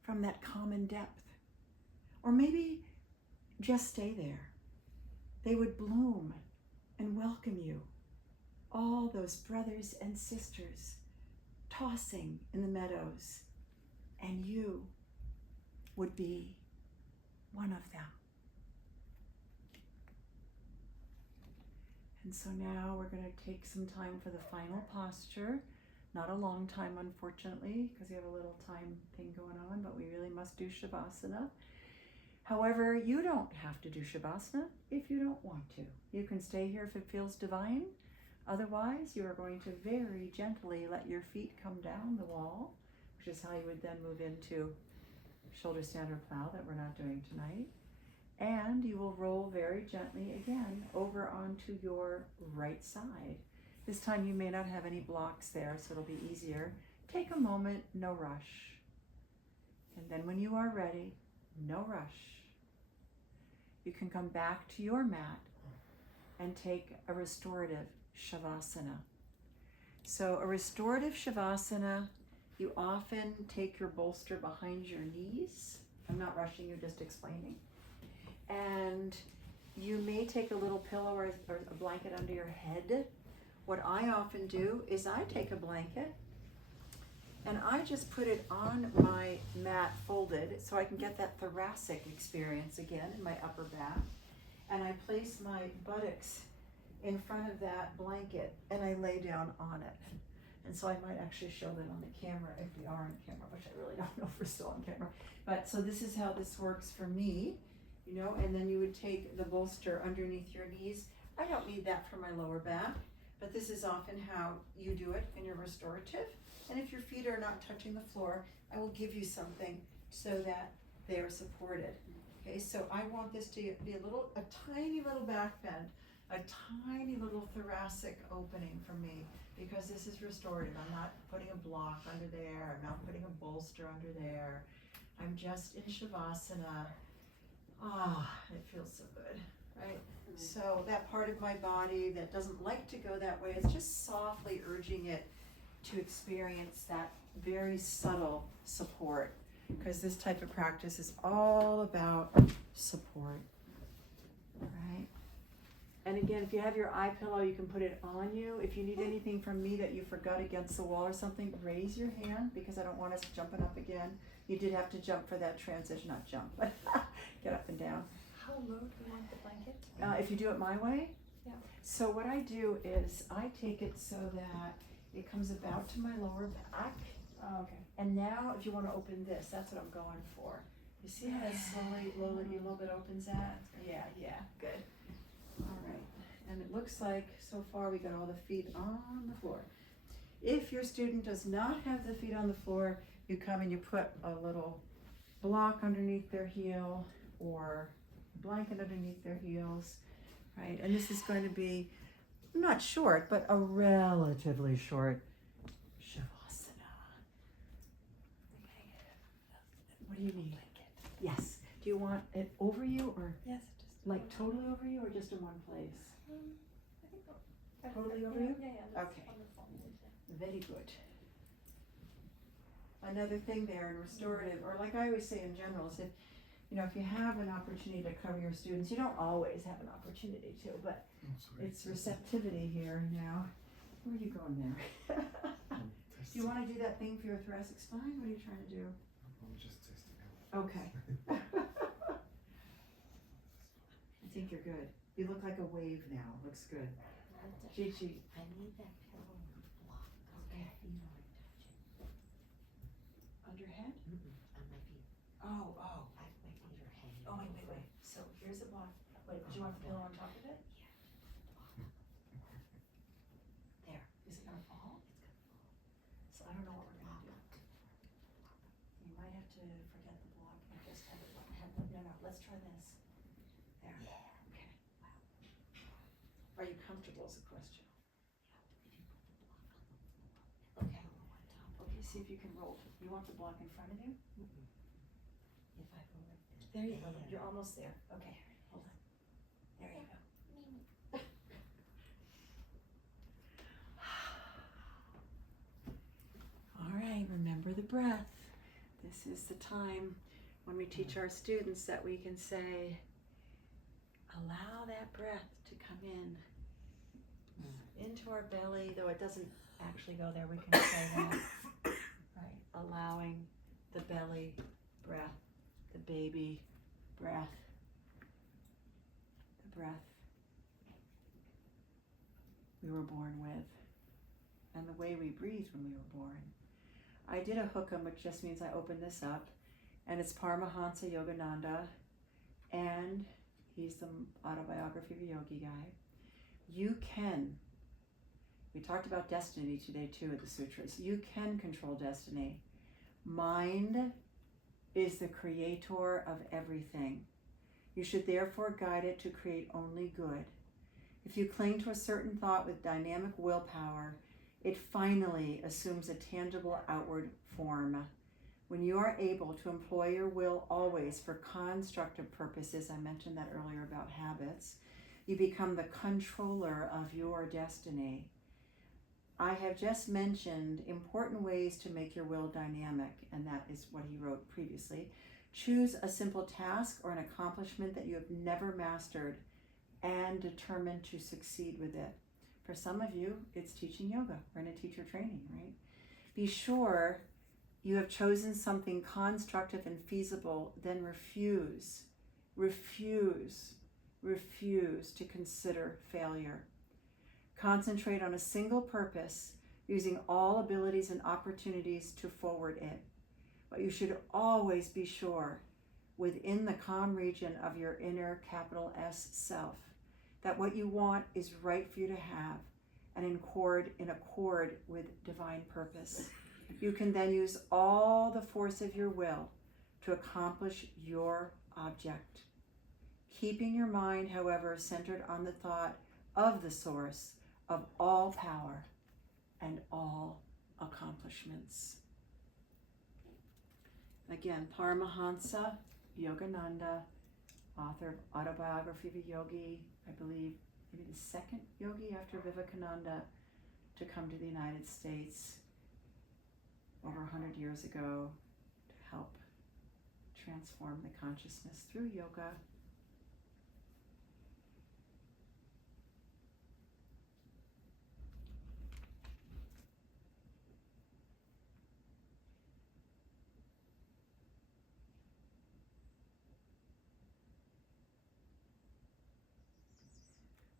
from that common depth. Or maybe just stay there. They would bloom and welcome you, all those brothers and sisters tossing in the meadows, and you would be one of them. And so now we're going to take some time for the final posture. Not a long time, unfortunately, because we have a little time thing going on, but we really must do shavasana. However, you don't have to do shavasana if you don't want to. You can stay here if it feels divine. Otherwise, you are going to very gently let your feet come down the wall, which is how you would then move into shoulder stand or plow that we're not doing tonight. And you will roll very gently again over onto your right side. This time you may not have any blocks there, so it'll be easier. Take a moment, no rush. And then when you are ready, no rush, you can come back to your mat and take a restorative shavasana. So a restorative shavasana, you often take your bolster behind your knees. I'm not rushing you, just explaining. And you may take a little pillow or a blanket under your head. What I often do is I take a blanket and I just put it on my mat folded so I can get that thoracic experience again in my upper back. And I place my buttocks in front of that blanket and I lay down on it. And so I might actually show that on the camera if we are on camera, which I really don't know if we're still on camera. But so this is how this works for me, you know, and then you would take the bolster underneath your knees. I don't need that for my lower back, but this is often how you do it in your restorative. And if your feet are not touching the floor, I will give you something so that they are supported. Okay, so I want this to be a tiny little back bend, a tiny little thoracic opening for me, because this is restorative. I'm not putting a block under there. I'm not putting a bolster under there. I'm just in shavasana. It feels so good, right? So that part of my body that doesn't like to go that way, it's just softly urging it to experience that very subtle support, because this type of practice is all about support, right? And again, if you have your eye pillow, you can put it on you. If you need anything from me that you forgot against the wall or something, raise your hand, because I don't want us jumping up again. You did have to jump for that transition, not jump, but get up and down. How low do you want the blanket? If you do it my way? Yeah. So what I do is I take it so that it comes about to my lower back. Oh, okay. And now if you want to open this, that's what I'm going for. You see how it slowly, a little bit opens that? Yeah, good. All right. And it looks like so far we got all the feet on the floor. If your student does not have the feet on the floor, you come and you put a little block underneath their heel or blanket underneath their heels, right? And this is going to be not short, but a relatively short shavasana. What do you need? Yes. Do you want it over you or Yes, like totally over you or just in one place? I think Totally over you? Yeah, that's Okay. wonderful. Very good. Another thing there in restorative, or like I always say in general, is if you have an opportunity to cover your students, you don't always have an opportunity to, but it's receptivity here now. Where are you going there? Do you want to do that thing for your thoracic spine? What are you trying to do? I'm just testing out. Okay. I think you're good. You look like a wave now. Looks good. Gigi. I need that pillow block, cause my feet aren't touching. On your head? On my feet. Oh. My feet are hanging. Oh, wait. So here's a block. Wait, do you want the pillow on top of it? There. Is it gonna fall? So I don't know what we're gonna do. You might have to forget the block and just have it, no, let's try this. There. Yeah. Okay. Are you comfortable is the question. Okay. Okay, see if you can roll. You want the block in front of you? If I go like this. There you go. You're almost there. Okay, hold on. There you go. All right, remember the breath. This is the time when we teach our students that we can say, allow that breath to come in into our belly, though it doesn't actually go there, we can say that. Right, allowing the belly breath, the baby breath, the breath we were born with, and the way we breathed when we were born. I did a hookum, which just means I opened this up, and it's Paramahansa Yogananda, and he's the autobiography of a yogi guy. You can, we talked about destiny today too at the sutras, you can control destiny. Mind is the creator of everything. You should therefore guide it to create only good. If you cling to a certain thought with dynamic willpower, it finally assumes a tangible outward form. When you are able to employ your will always for constructive purposes, I mentioned that earlier about habits, you become the controller of your destiny. I have just mentioned important ways to make your will dynamic, and that is what he wrote previously. Choose a simple task or an accomplishment that you have never mastered and determine to succeed with it. For some of you, it's teaching yoga. We're in a teacher training, right? Be sure you have chosen something constructive and feasible, then refuse to consider failure. Concentrate on a single purpose, using all abilities and opportunities to forward it. But you should always be sure, within the calm region of your inner capital S self, that what you want is right for you to have and in accord with divine purpose. You can then use all the force of your will to accomplish your object. Keeping your mind, however, centered on the thought of the source of all power and all accomplishments. Again, Paramahansa Yogananda, author of Autobiography of a Yogi, I believe maybe the second yogi after Vivekananda to come to the United States over 100 years ago to help transform the consciousness through yoga.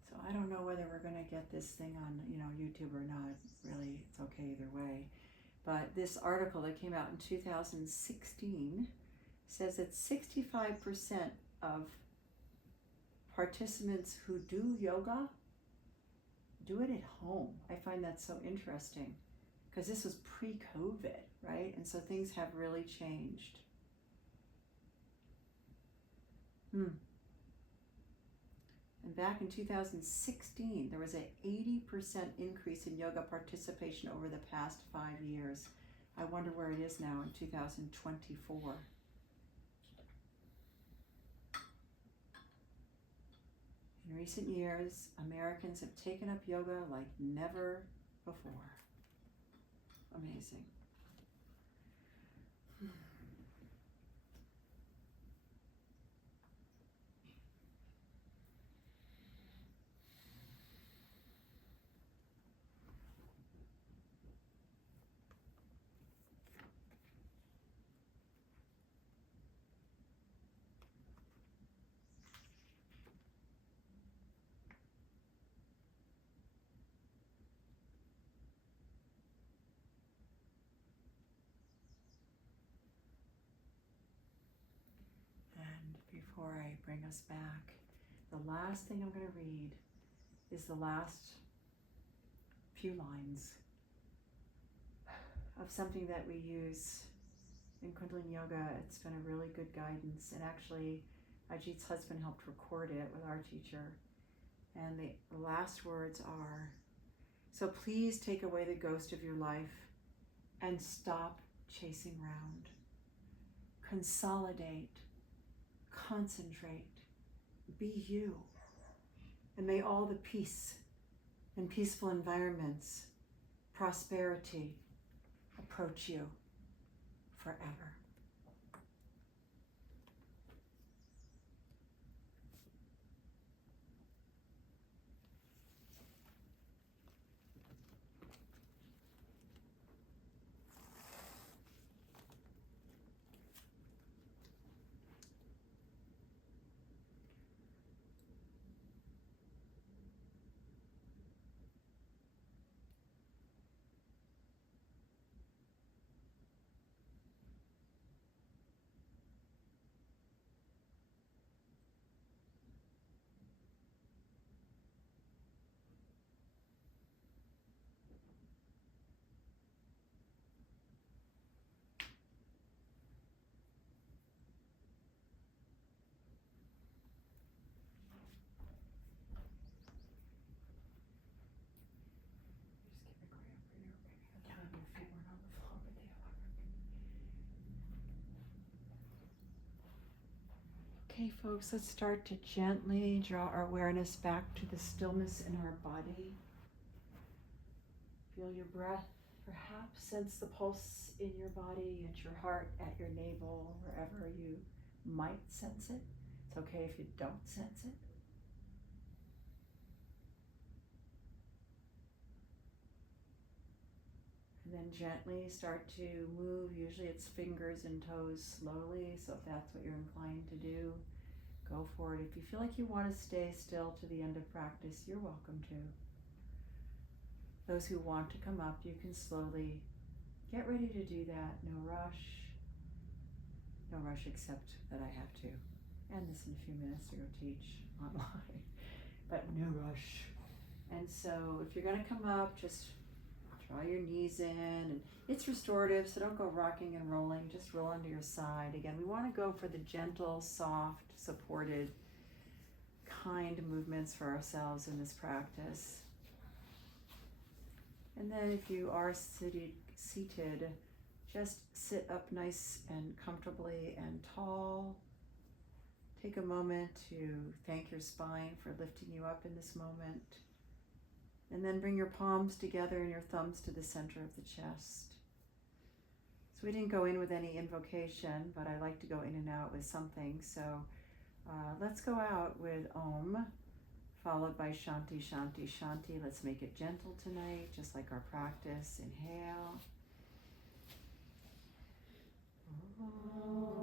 So I don't know whether we're going to get this thing on, YouTube or not. Really, it's okay either way. But this article that came out in 2016 says that 65% of participants who do yoga do it at home. I find that so interesting because this was pre-COVID, right? And so things have really changed. And back in 2016, there was an 80% increase in yoga participation over the past 5 years. I wonder where it is now in 2024. In recent years, Americans have taken up yoga like never before. Amazing. bring us back. The last thing I'm going to read is the last few lines of something that we use in Kundalini Yoga. It's been a really good guidance, and actually Ajit's husband helped record it with our teacher. And the last words are, so please take away the ghost of your life and stop chasing round. Consolidate, concentrate, be you. And may all the peace and peaceful environments, prosperity, approach you forever. Okay, folks, let's start to gently draw our awareness back to the stillness in our body. Feel your breath, perhaps sense the pulse in your body, at your heart, at your navel, wherever you might sense it. It's okay if you don't sense it. And then gently start to move. Usually it's fingers and toes slowly, so if that's what you're inclined to do, go for it. If you feel like you want to stay still to the end of practice, you're welcome to. Those who want to come up, you can slowly get ready to do that. No rush. No rush except that I have to end this in a few minutes to go teach online. But no rush. And so if you're going to come up, just draw your knees in. And it's restorative, so don't go rocking and rolling. Just roll onto your side. Again, we want to go for the gentle, soft, supported, kind movements for ourselves in this practice. And then if you are seated, just sit up nice and comfortably and tall. Take a moment to thank your spine for lifting you up in this moment. And then bring your palms together and your thumbs to the center of the chest. So we didn't go in with any invocation, but I like to go in and out with something. So let's go out with Om, followed by Shanti, Shanti, Shanti. Let's make it gentle tonight, just like our practice. Inhale. Om.